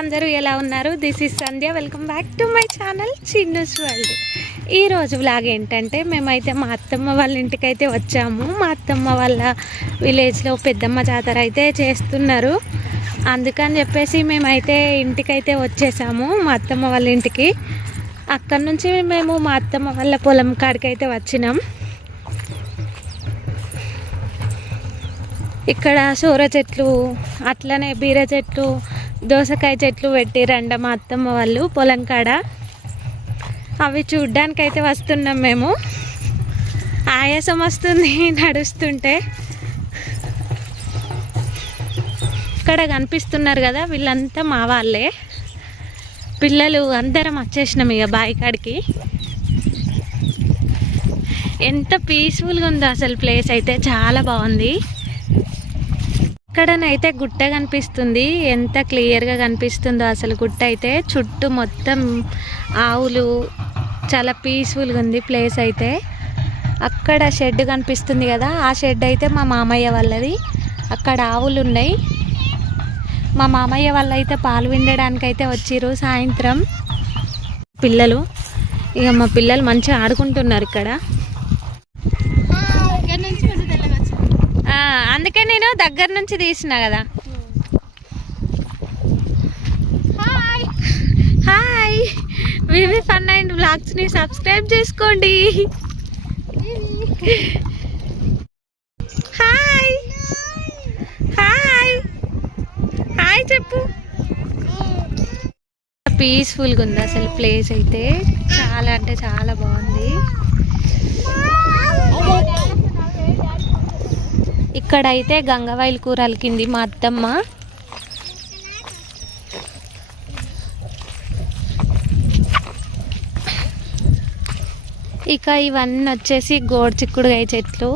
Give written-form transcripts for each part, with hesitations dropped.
అందరూ ఎలా ఉన్నారు? This is Sandhya. Welcome back to my channel Chinnu's world. ఈరోజు వ్లాగ్ ఏంటంటే మేమైతే మా అత్తమ్మ వాళ్ళ ఇంటికి అయితే వచ్చాము. మా అత్తమ్మ వాళ్ళ విలేజ్లో పెద్దమ్మ జాతర అయితే చేస్తున్నారు. అందుకని చెప్పేసి మేమైతే ఇంటికైతే వచ్చేసాము, మా అత్తమ్మ వాళ్ళ ఇంటికి. అక్కడి నుంచి మేము మా అత్తమ్మ వాళ్ళ పొలం కాడికి అయితే వచ్చినాం. ఇక్కడ సోర చెట్లు, అట్లనే బీర చెట్లు, దోసకాయ చెట్లు పెట్టిరండ మా అత్తమ్మ వాళ్ళు పొలం కాడ. అవి చూడ్డానికి అయితే వస్తున్నాం మేము. ఆయాసం వస్తుంది నడుస్తుంటే. ఇక్కడ కనిపిస్తున్నారు కదా, వీళ్ళంతా మా వాళ్ళే. పిల్లలు అందరం వచ్చేసినాం ఇక బావి కాడికి. ఎంత పీస్ఫుల్గా ఉందో అసలు ప్లేస్ అయితే, చాలా బాగుంది. ఇక్కడనైతే గుట్ట కనిపిస్తుంది, ఎంత క్లియర్గా కనిపిస్తుందో అసలు గుట్ట అయితే. చుట్టూ మొత్తం ఆవులు, చాలా పీస్ఫుల్గా ఉంది ప్లేస్ అయితే. అక్కడ షెడ్ కనిపిస్తుంది కదా, ఆ షెడ్ అయితే మా మామయ్య వాళ్ళది. అక్కడ ఆవులు ఉన్నాయి. మా మామయ్య వాళ్ళు అయితే పాలు విండడానికి అయితే వచ్చిర్రు సాయంత్రం. పిల్లలు ఇక మా పిల్లలు మంచిగా ఆడుకుంటున్నారు ఇక్కడ. అందుకే నేను దగ్గర నుంచి తీసిన కదా. హాయ్, వివి ఫన్ అండ్ వ్లాగ్స్ని సబ్స్క్రైబ్ చేసుకోండి. హాయ్ హాయ్ హాయ్ చెప్పు. పీస్ఫుల్గా ఉంది అసలు ప్లేస్ అయితే, చాలా అంటే చాలా బాగుంది. ఇక్కడైతే గంగవాయిల్ కూరలు కింది మా అత్తమ్మ. ఇక ఇవన్నీ వచ్చేసి గోడు చిక్కుడుకాయ చెట్లు.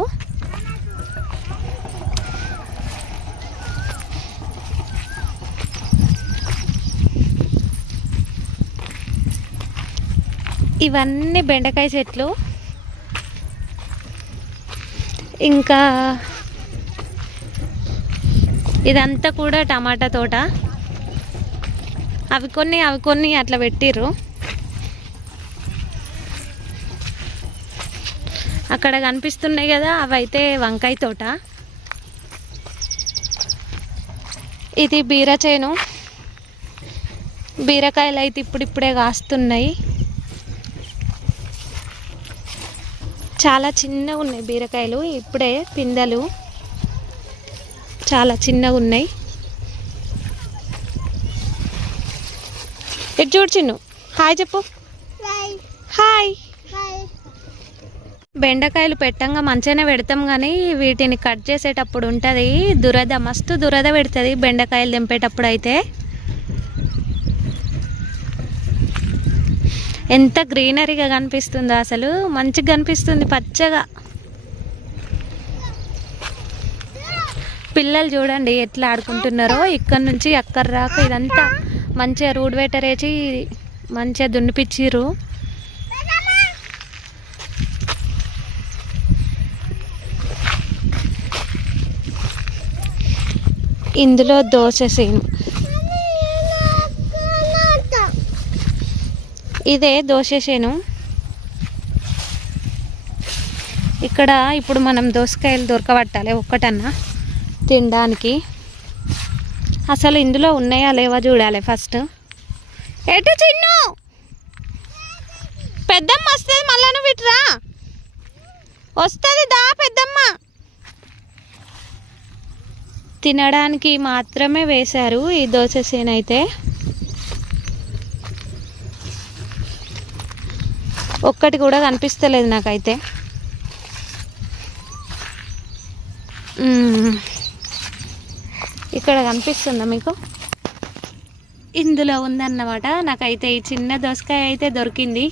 ఇవన్నీ బెండకాయ చెట్లు. ఇంకా ఇదంతా కూడా టమాటా తోట. అవి కొన్ని అట్లా పెట్టిర్రు. అక్కడ కనిపిస్తున్నాయి కదా, అవైతే వంకాయ తోట. ఇది బీర చేను. బీరకాయలు అయితే ఇప్పుడిప్పుడే కాస్తున్నాయి. చాలా చిన్నగా ఉన్నాయి బీరకాయలు, ఇప్పుడే పిందెలు చాలా చిన్నగా ఉన్నాయి. ఇటు చూడు చిన్ను, హాయ్ చెప్పు. హాయ్. బెండకాయలు పెట్టంగా మంచిగానే పెడతాం, కానీ వీటిని కట్ చేసేటప్పుడు ఉంటుంది దురద, మస్తు దురద పెడుతుంది బెండకాయలు దింపేటప్పుడు అయితే. ఎంత గ్రీనరీగా కనిపిస్తుందో అసలు, మంచిగా కనిపిస్తుంది పచ్చగా. పిల్లలు చూడండి ఎట్లా ఆడుకుంటున్నారో. ఇక్కడ నుంచి అక్కడ రాక ఇదంతా మంచిగా రూడ్ వేటర్ వేసి మంచిగా దున్నిపిచ్చిర్రు. ఇందులో దోశ సేను. ఇదే దోశ చేను. ఇక్కడ ఇప్పుడు మనం దోసకాయలు దొరకబట్టాలి ఒక్కటన్నా తినడానికి. అసలు ఇందులో ఉన్నాయా లేవా చూడాలి ఫస్ట్. ఎటు చిన్ను, పెద్దమ్మ వస్తుంది మళ్ళా, నువ్వు ఇటురా. వస్తుంది దా పెద్దమ్మ. తినడానికి మాత్రమే వేశారు ఈ దోశ సేను అయితే. ఒక్కటి కూడా కనిపిస్తలేదు నాకైతే. ఇక్కడ కనిపిస్తుందా మీకు? ఇందులో ఉందన్నమాట. నాకైతే ఈ చిన్న దోసకాయ అయితే దొరికింది.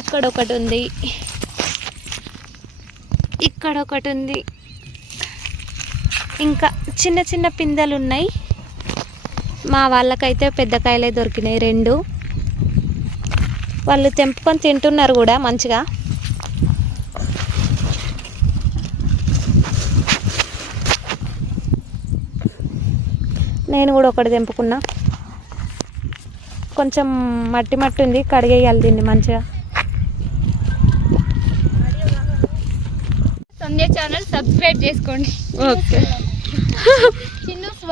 ఇక్కడ ఒకటి ఉంది, ఇక్కడ ఒకటి ఉంది. ఇంకా చిన్న చిన్న పిందెలు ఉన్నాయి. మా వాళ్ళకైతే పెద్ద కాయలే దొరికినాయి 2. వాళ్ళు తెంపుకొని తింటున్నారు కూడా మంచిగా. నేను కూడా ఒకటి తెంపుకున్నా. కొంచెం మట్టి మట్టి ఉంది, కడిగేయాలి దీన్ని మంచిగా. సంధ్య ఛానల్ సబ్స్క్రైబ్ చేసుకోండి. ఓకే. చిన్నూస్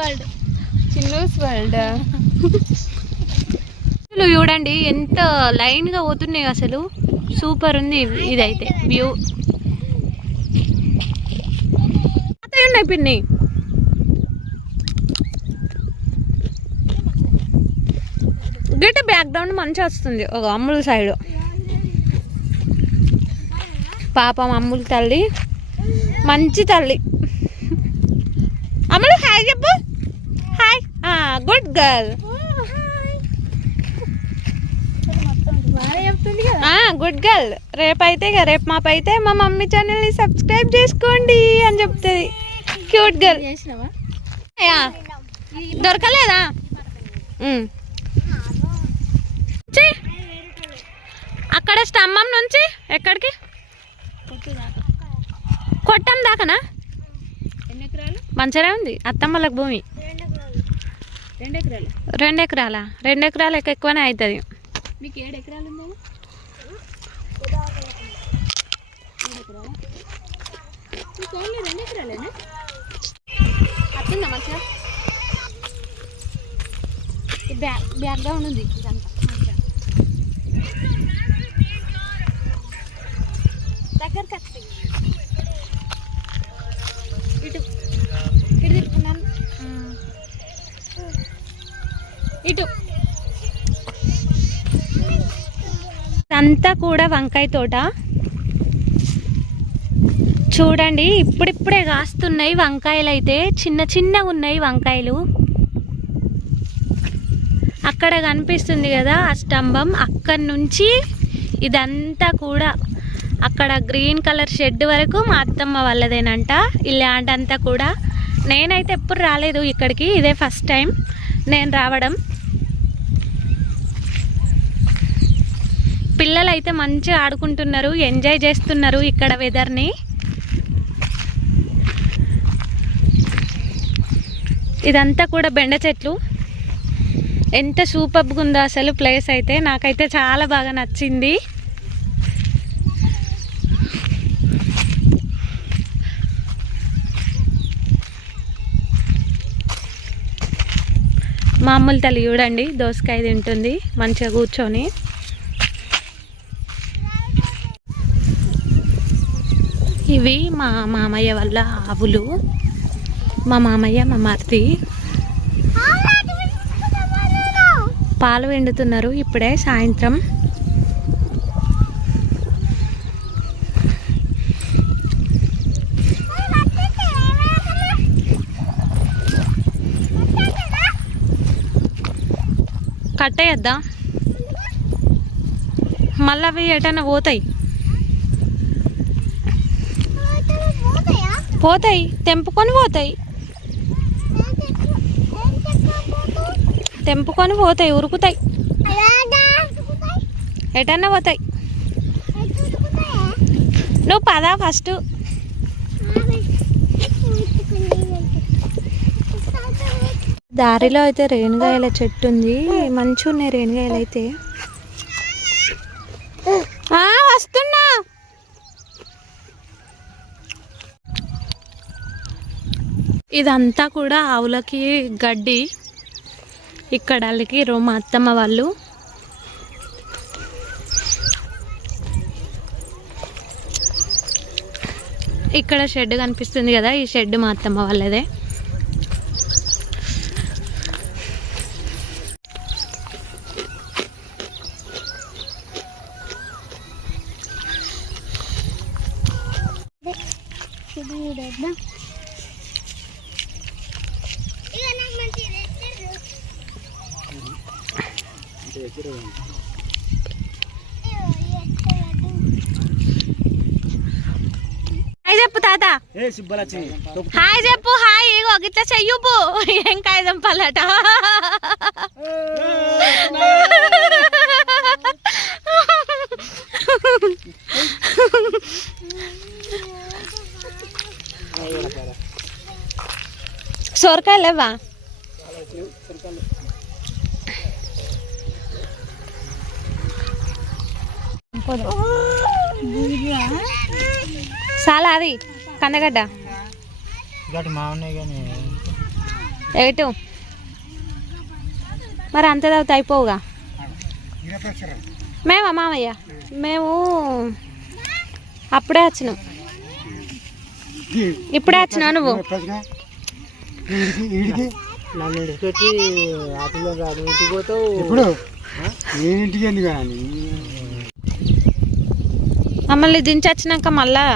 వరల్డ్ చూడండి ఎంత లైన్గా పోతున్నాయి అసలు, సూపర్ ఉంది ఇదైతే వ్యూ. ఉన్నాయి పిన్ని, గిట్ట బ్యాక్గ్రౌండ్ మంచిగా వస్తుంది. ఒక అమ్ముల సైడ్ పాపం అమ్ముల తల్లి మంచి తల్లి. అమ్ములు హాయ్ చెప్పు. Hi. Good girl. Good girl. రేపు మాపైతే మా మమ్మీ ఛానల్ని సబ్స్క్రైబ్ చేసుకోండి అని చెప్తుంది. Cute girl. దొరకలేదా? అక్కడ స్తంభం నుంచి ఎక్కడికి? కొట్టం దాకానా? మంచిగా ఉంది. అత్తమ్మలకు భూమి 2 ఎకరాలా? 2 ఎకరాలు ఎక్కువనే అవుతుంది. మీకు 7 ఎకరాలు ఉందా? మీకు ఓన్లీ 2 ఎకరాలేనా? అత్తుందా మంచిగా? బ్యాక్గ్రౌండ్ ఉంది ఇదంతా దగ్గరకు వస్తుంది. ఇటు తిప్పుకున్నాను. ఇటు అంతా కూడా వంకాయ తోట చూడండి. ఇప్పుడిప్పుడే కాస్తున్నాయి వంకాయలు, అయితే చిన్న చిన్నగా ఉన్నాయి వంకాయలు. అక్కడ కనిపిస్తుంది కదా ఆ స్తంభం, అక్కడి నుంచి ఇదంతా కూడా అక్కడ గ్రీన్ కలర్ షెడ్ వరకు మా అత్తమ్మ వాళ్ళదేనంట. ఈ ల్యాండ్ అంతా కూడా. నేనైతే ఎప్పుడు రాలేదు ఇక్కడికి, ఇదే ఫస్ట్ టైం నేను రావడం. పిల్లలు అయితే మంచిగా ఆడుకుంటున్నారు, ఎంజాయ్ చేస్తున్నారు ఇక్కడ వెదర్ని. ఇదంతా కూడా బెండ చెట్లు. ఎంత సూపర్గా ఉందో అసలు ప్లేస్ అయితే. నాకైతే చాలా బాగా నచ్చింది. మామూలు తల్లి చూడండి దోసకాయ తింటుంది మంచిగా కూర్చొని. ఇవి మా మామయ్య వాళ్ళ ఆవులు. మా మామయ్య మా మరిది పాలు వెండుతున్నారు ఇప్పుడే సాయంత్రం. కట్టేయద్దా? మళ్ళీ అవి ఎటన్నా పోతాయి. తెంపుకొని పోతాయి, ఉరుకుతాయి, ఎటన్నా పోతాయి. నువ్వు పదా ఫస్ట్. దారిలో అయితే రేణుగాయల చెట్టు ఉంది, మంచిగా ఉన్నాయి రేణుగాయలు అయితే. వస్తున్నా. ఇదంతా కూడా ఆవులకి గడ్డి. ఇక్కడ వాళ్ళకి మా అత్తమ్మ వాళ్ళు. ఇక్కడ షెడ్ కనిపిస్తుంది కదా, ఈ షెడ్ మా అత్తమ్మ వాళ్ళదే. హాయ్ చెప్పు తాత. హాయ్ చెప్పు. హాయ్. ఇగో గిట్లా చెయ్యుపు. ఏం కాయదం పల్లట. సొరకాయలు లేవా? పోదాం. చాలా అది కందగడ్డ మా ఉన్నాయి కానీ ఎటు మరి అంత చదివితే అయిపోవుగా. మేమా మామయ్య మేము అప్పుడే వచ్చినాం. ఇప్పుడే వచ్చినావు నువ్వు? నన్ను విడిచిపెట్టి ఆటలో కాదు ఇంటికి పోతావు. ఇప్పుడు నేను ఇంటికి ఎందుకు కానీ మమ్మల్ని దించి వచ్చినాక మళ్ళా